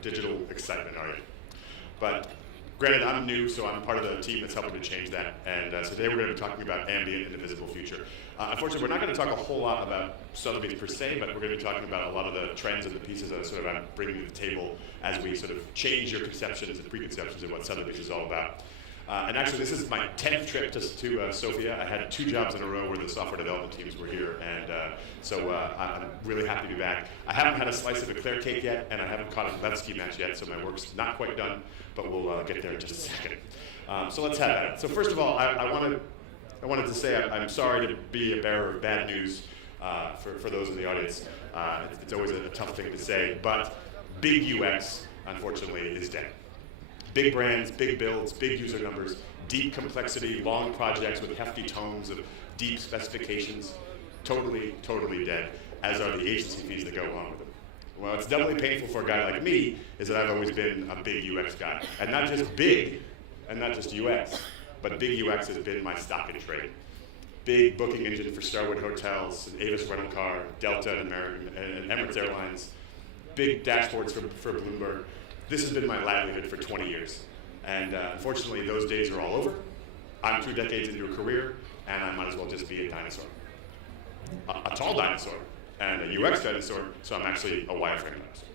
digital excitement, are you? But granted, I'm new, so I'm part of the team that's helping to change that. And so today we're going to be talking about ambient and the visible future. Unfortunately, we're not going to talk a whole lot about Sotheby per se, but we're going to be talking about a lot of the trends and the pieces that sort of I'm bringing to the table as we sort of change your conceptions and preconceptions of what Sotheby is all about. And actually, this is my 10th trip to Sofia. I had 2 jobs in a row where the software development teams were here, and so I'm really happy to be back. I haven't had a slice of eclair cake yet, and I haven't caught a Levski match yet, so my work's not quite done, but we'll get there in just a second. So let's have that. So first of all, I wanted to say I'm sorry to be a bearer of bad news for those in the audience. It's always a tough thing to say, but big UX, unfortunately, is dead. Big brands, big builds, big user numbers, deep complexity, long projects with hefty tomes of deep specifications, totally, totally dead, as are the agency fees that go along with them. Well, it's doubly painful for a guy like me is that I've always been a big UX guy. And not just big, and not just UX, but big UX has been my stock in trade. Big booking engine for Starwood Hotels, and Avis Rental Car, Delta and American, and Emirates Airlines, big dashboards for Bloomberg. This has been my livelihood for 20 years. And unfortunately, those days are all over. I'm 2 decades into a career, and I might as well just be a dinosaur. A tall dinosaur, and a UX dinosaur, so I'm actually a wireframe dinosaur.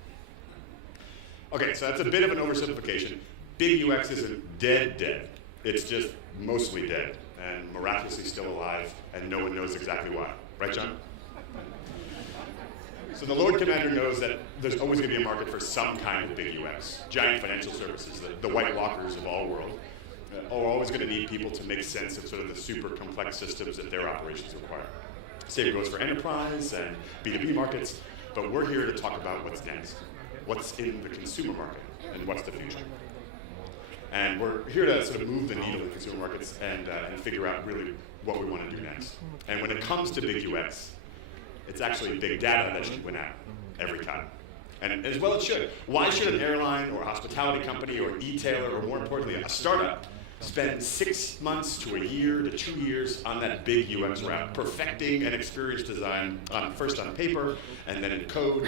Okay, so that's a bit of an oversimplification. Big UX isn't dead. It's just mostly dead, and miraculously still alive, and no one knows exactly why. Right, John? So the Lord Commander knows that there's always going to be a market for some kind of big UX. Giant financial services, the White Walkers of all world, are always going to need people to make sense of sort of the super complex systems that their operations require. Same goes for enterprise and B2B markets, but we're here to talk about what's next, what's in the consumer market, and what's the future. And we're here to sort of move the needle in consumer markets and figure out really what we want to do next. And when it comes to big UX, it's actually big data that should win out every time. And as well it should. Why should an airline or a hospitality company or an e-tailer or more importantly a startup spend 6 months to a year to 2 years on that big UX route, perfecting an experience design first on paper and then in code,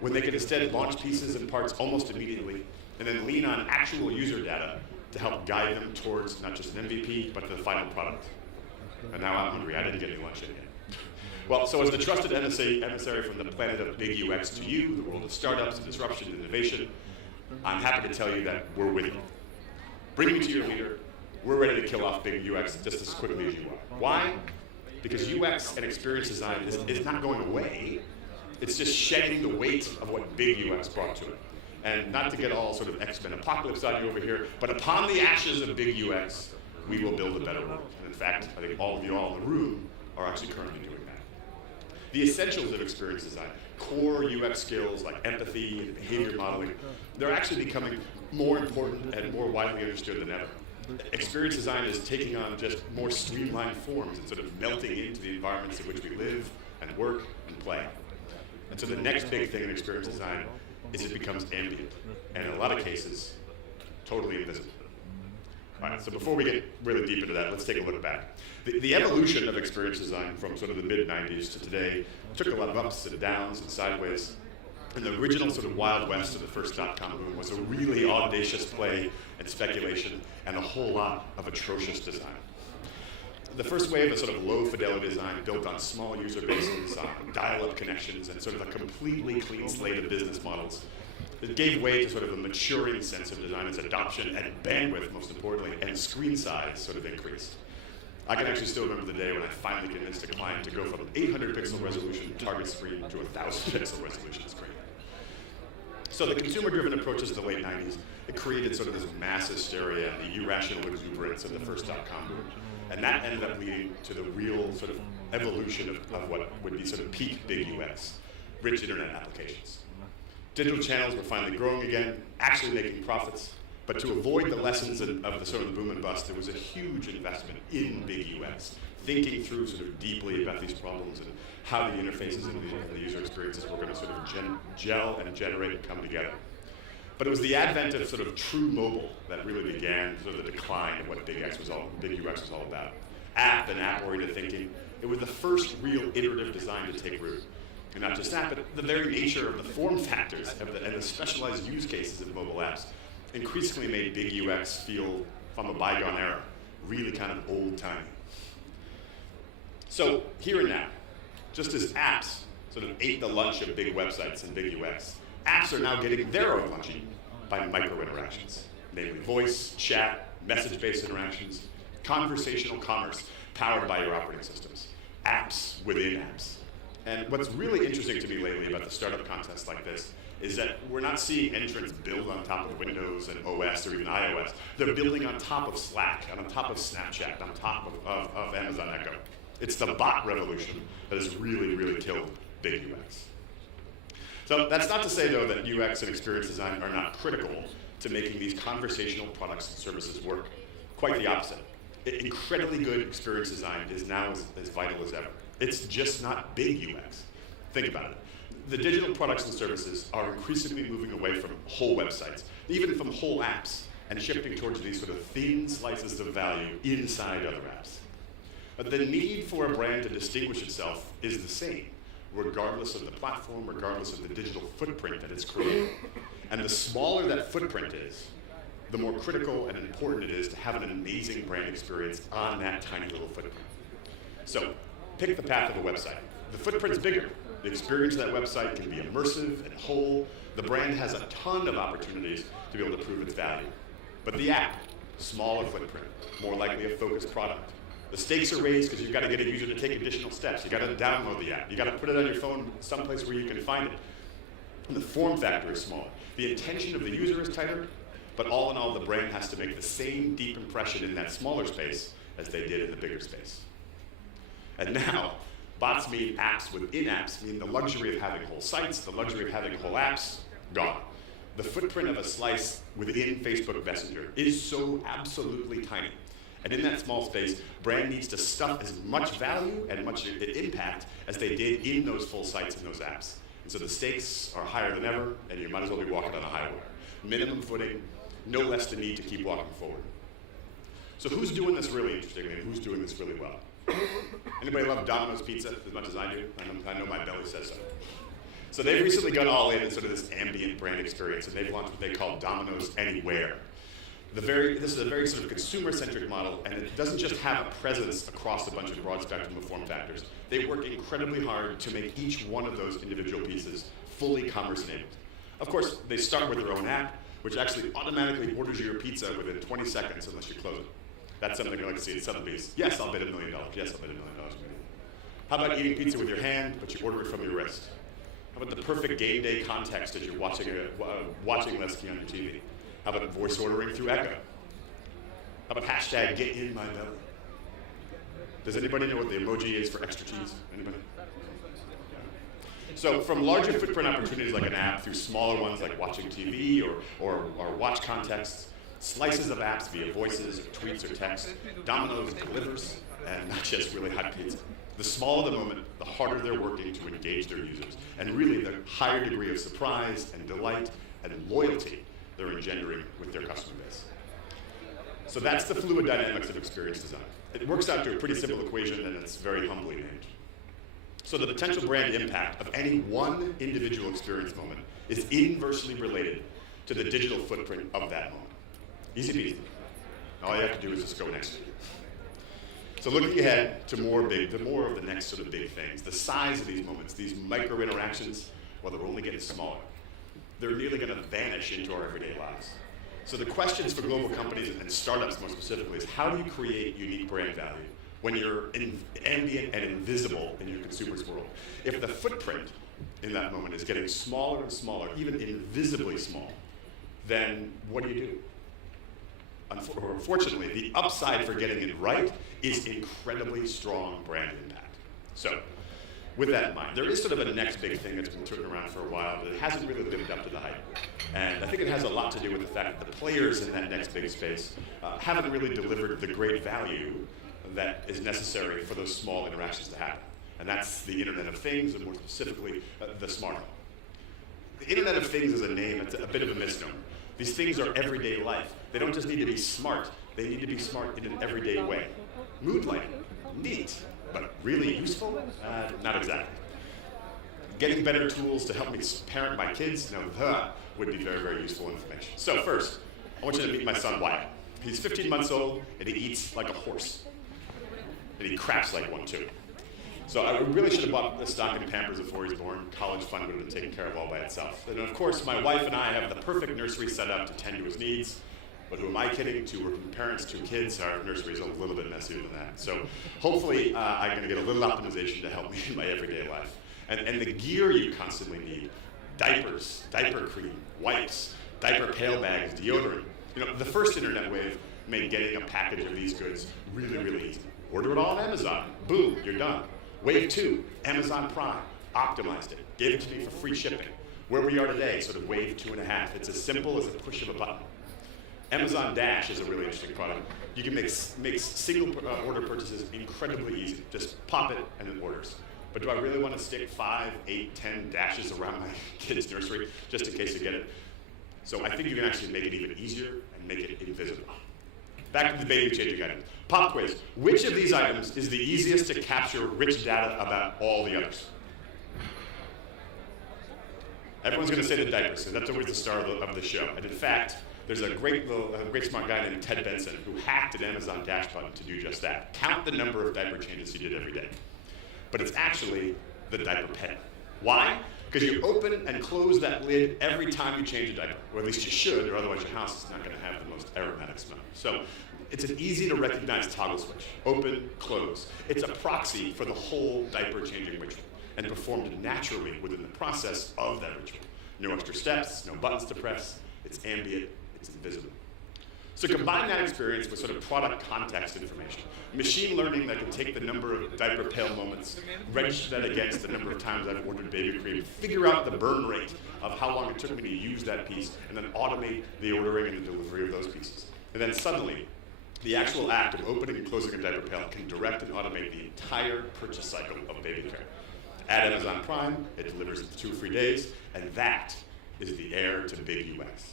when they can instead launch pieces and parts almost immediately and then lean on actual user data to help guide them towards not just an MVP, but the final product. And now I'm hungry. I didn't get any lunch in yet. Well, so as the trusted emissary from the planet of big UX to you, the world of startups and disruption and innovation, I'm happy to tell you that we're with you. Bring me to your leader. We're ready to kill off big UX just as quickly as you are. Why? Because UX and experience design is not going away. It's just shedding the weight of what big UX brought to it. And not to get all sort of X-Men apocalypse on you over here, but upon the ashes of big UX, we will build a better world. And in fact, I think all of you all in the room are actually currently doing that. The essentials of experience design, core UX skills like empathy and behavior modeling, they're actually becoming more important and more widely understood than ever. Experience design is taking on just more streamlined forms and sort of melting into the environments in which we live and work and play. And so the next big thing in experience design is it becomes ambient, and in a lot of cases, totally invisible. All right, so before we get really deep into that, let's take a look back. The evolution of experience design from sort of the mid-90s to today took a lot of ups and downs and sideways. And the original sort of Wild West of the first .com boom was a really audacious play and speculation and a whole lot of atrocious design. The first wave of sort of low-fidelity design built on small user bases, on dial-up connections, and sort of a completely clean slate of business models. It gave way to sort of a maturing sense of design as adoption and bandwidth, most importantly, and screen size sort of increased. I can actually still remember the day when I finally convinced a client to go from 800 pixel resolution target screen to 1,000 pixel resolution screen. So the consumer-driven approaches of the late 90s, it created sort of this mass hysteria and the irrational exuberance of the first .com boom. And that ended up leading to the real sort of evolution of what would be sort of peak big UX, rich internet applications. Digital channels were finally growing again, actually making profits, but to avoid the lessons of the sort of the boom and bust, there was a huge investment in big UX, thinking through sort of deeply about these problems and how the interfaces and the user experiences were going to sort of gel and generate and come together. But it was the advent of sort of true mobile that really began sort of the decline of what big UX was all about. App and app-oriented thinking. It was the first real iterative design to take root. And not just that, but the very nature of the form factors and the specialized use cases of mobile apps increasingly made big UX feel, from a bygone era, really kind of old-timey. So here and now, just as apps sort of ate the lunch of big websites and big UX, apps are now getting their own lunch eaten by micro-interactions, namely voice, chat, message-based interactions, conversational commerce powered by your operating systems, apps within apps. And what's really interesting to me lately about the startup contests like this is that we're not seeing entrants build on top of Windows and OS or even iOS. They're building on top of Slack, on top of Snapchat, on top of Amazon Echo. It's the bot revolution that has really, really killed big UX. So that's not to say, though, that UX and experience design are not critical to making these conversational products and services work. Quite the opposite. Incredibly good experience design is now as vital as ever. It's just not big UX. Think about it. The digital products and services are increasingly moving away from whole websites, even from whole apps, and shifting towards these sort of thin slices of value inside other apps. But the need for a brand to distinguish itself is the same, regardless of the platform, regardless of the digital footprint that it's creating. And the smaller that footprint is, the more critical and important it is to have an amazing brand experience on that tiny little footprint. So, pick the path of a website. The footprint's bigger. The experience of that website can be immersive and whole. The brand has a ton of opportunities to be able to prove its value. But the app, smaller footprint, more likely a focused product. The stakes are raised because you've got to get a user to take additional steps. You've got to download the app. You've got to put it on your phone someplace where you can find it. And the form factor is smaller. The intention of the user is tighter, but all in all, the brand has to make the same deep impression in that smaller space as they did in the bigger space. And now, bots mean apps within apps mean the luxury of having whole sites, the luxury of having whole apps, gone. The footprint of a slice within Facebook Messenger is so absolutely tiny. And in that small space, brand needs to stuff as much value and much impact as they did in those full sites and those apps. And so the stakes are higher than ever, and you might as well be walking on a highway. Minimum footing, no less the need to keep walking forward. So who's doing this really interestingly, and who's doing this really well? Anybody love Domino's pizza as much as I do? I know my belly says so. So they've recently gone all in sort of this ambient brand experience, and they've launched what they call Domino's Anywhere. This is a very sort of consumer-centric model, and it doesn't just have a presence across a bunch of broad spectrum of form factors. They work incredibly hard to make each one of those individual pieces fully commerce-enabled. Of course, they start with their own app, which actually automatically orders your pizza within 20 seconds unless you close it. That's something I like to see at Sotheby's. Yes, I'll bet $1 million. Yes, I'll bet $1 million. How about eating pizza with your hand, but you order it from your wrist? How about the perfect game day context as you're watching Lesky on your TV? How about voice ordering through Echo? How about hashtag get in my belly? Does anybody know what the emoji is for extra cheese? Anybody? So from larger footprint opportunities like an app through smaller ones like watching TV or watch contexts, slices of apps via voices or tweets or text, Domino's delivers, and not just really hot pizza. The smaller the moment, the harder they're working to engage their users, and really the higher degree of surprise and delight and loyalty they're engendering with their customer base. So that's the fluid dynamics of experience design. It works out to a pretty simple equation, and it's very humbly named. So the potential brand impact of any one individual experience moment is inversely related to the digital footprint of that moment. Easy peasy. All you have to do is just go next to it. So looking ahead to more of the next sort of big things, the size of these moments, these micro interactions, well, they're only getting smaller. They're nearly going to vanish into our everyday lives. So the questions for global companies and startups more specifically is how do you create unique brand value when you're ambient and invisible in your consumer's world? If the footprint in that moment is getting smaller and smaller, even invisibly small, then what do you do? Unfortunately, the upside for getting it right is incredibly strong brand impact. So, with that in mind, there is sort of a next big thing that's been turning around for a while, but it hasn't really lived up to the hype. And I think it has a lot to do with the fact that the players in that next big space haven't really delivered the great value that is necessary for those small interactions to happen. And that's the Internet of Things, and more specifically, the smart home. The Internet of Things is a name, it's a bit of a misnomer. These things are everyday life. They don't just need to be smart, they need to be smart in an everyday way. Mood lighting, neat, but really useful? Not exactly. Getting better tools to help me parent my kids, now that would be very, very useful information. So first, I want you to meet my son Wyatt. He's 15 months old, and he eats like a horse. And he craps like one too. So I really should have bought the stock and Pampers before he was born. College fund would have been taken care of all by itself. And of course, my wife and I have the perfect nursery set up to tend to his needs. But who am I kidding? 2 working parents, 2 kids. Our nursery is a little bit messier than that. So hopefully I'm going to get a little optimization to help me in my everyday life. And the gear you constantly need, diapers, diaper cream, wipes, diaper pail bags, deodorant. You know, the first internet wave made getting a package of these goods really, really easy. Order it all on Amazon. Boom, you're done. Wave 2, Amazon Prime, optimized it, gave it to me for free shipping. Where we are today, sort of wave 2.5, it's as simple as a push of a button. Amazon Dash is a really interesting product. You can make single order purchases incredibly easy. Just pop it and it orders. But do I really want to stick 5, 8, 10 dashes around my kid's nursery just in case they get it? So I think you can actually make it even easier and make it invisible. Back to the baby changing items. Pop quiz. Which of these items is the easiest to capture rich data about all the others? Everyone's going to say the diapers, because that's always the star of the show. And in fact, there's a great smart guy named Ted Benson who hacked an Amazon Dash button to do just that. Count the number of diaper changes he did every day. But it's actually the diaper pen. Why? Because you open and close that lid every time you change a diaper, or at least you should, or otherwise your house is not going to have the most aromatic smell. So it's an easy to recognize toggle switch. Open, close. It's a proxy for the whole diaper changing ritual and performed naturally within the process of that ritual. No extra steps, no buttons to press. It's ambient, it's invisible. So combine that experience with sort of product context information. Machine learning that can take the number of diaper pail moments, register that against the number of times I've ordered baby cream, figure out the burn rate of how long it took me to use that piece, and then automate the ordering and the delivery of those pieces. And then suddenly, the actual act of opening and closing a diaper pail can direct and automate the entire purchase cycle of baby care. Add Amazon Prime, it delivers in 2 free days, and that is the heir to big UX.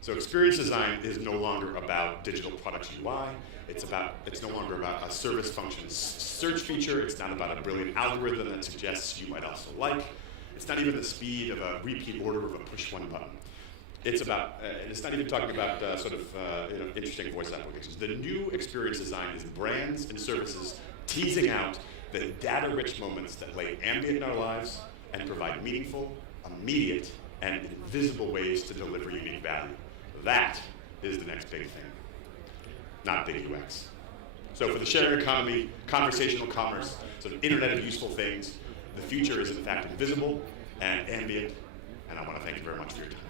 So experience design is no longer about digital products UI. It's no longer about a service function search feature. It's not about a brilliant algorithm that suggests you might also like. It's not even the speed of a repeat order of a push one button. It's about, it's not even talking about interesting voice applications. The new experience design is brands and services teasing out the data-rich moments that lay ambient in our lives and provide meaningful, immediate, and invisible ways to deliver unique value. That is the next big thing, not big UX. So for the sharing economy, conversational commerce, sort of internet of useful things, the future is in fact invisible and ambient, and I want to thank you very much for your time.